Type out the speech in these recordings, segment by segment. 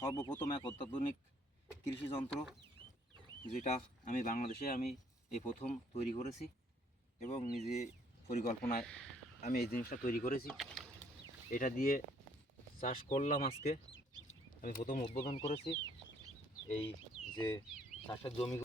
সর্বপ্রথম এক অত্যাধুনিক কৃষি যন্ত্র, যেটা আমি বাংলাদেশে এই প্রথম তৈরি করেছি এবং নিজে পরিকল্পনায় আমি এই জিনিসটা তৈরি করেছি। এটা দিয়ে চাষ করলাম। আজকে আমি প্রথম উদ্বোধন করেছি এই যে চাষের জমি।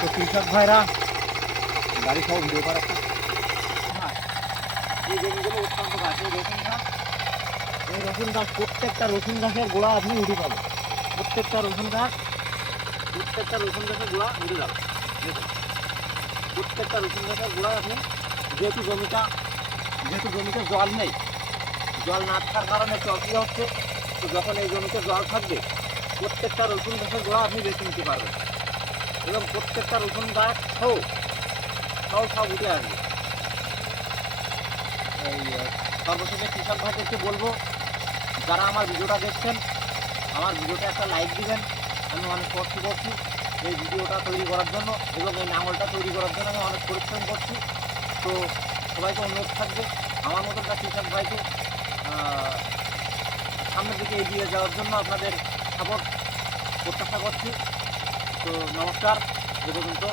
তো কৃষক ভাইরা গাড়ি সহ ভিডিও করা, এই জমিগুলো অত্যন্ত গাছ, এই রসুন গাছ, প্রত্যেকটা রসুন গাছের গোড়া আপনি উঠে পাবেন। প্রত্যেকটা রসুন গাছের গোড়া উঠে যাবে। দেখুন, প্রত্যেকটা রসুন গাছের গোড়ায় আপনি, যেহেতু জমিতে জল নেই, জল না থাকার কারণে একটু অসুবিধা হচ্ছে। তো যখন এই জমিতে জল থাকবে, প্রত্যেকটা রসুন গাছের গোড়া আপনি বেছে নিতে পারবেন এবং প্রত্যেকটা রসুন গাছ সব উঠে আসবে। এই সর্বশেষে কৃষক ভাইদেরকে বলবো, যারা আমার ভিডিওটা দেখছেন, আমার ভিডিওটা একটা লাইক দিবেন। আমি অনেক কষ্ট করছি এই ভিডিওটা তৈরি করার জন্য এবং এই নাঙলটা তৈরি করার জন্য আমি অনেক পরিশ্রম করছি। তো সবাইকে অনুরোধ থাকবে আমার মতো একটা কৃষক ভাইকে সামনের দিকে এগিয়ে যাওয়ার জন্য আপনাদের সাপোর্ট প্রত্যাশা করছি। তো নমস্কার, এ পর্যন্ত।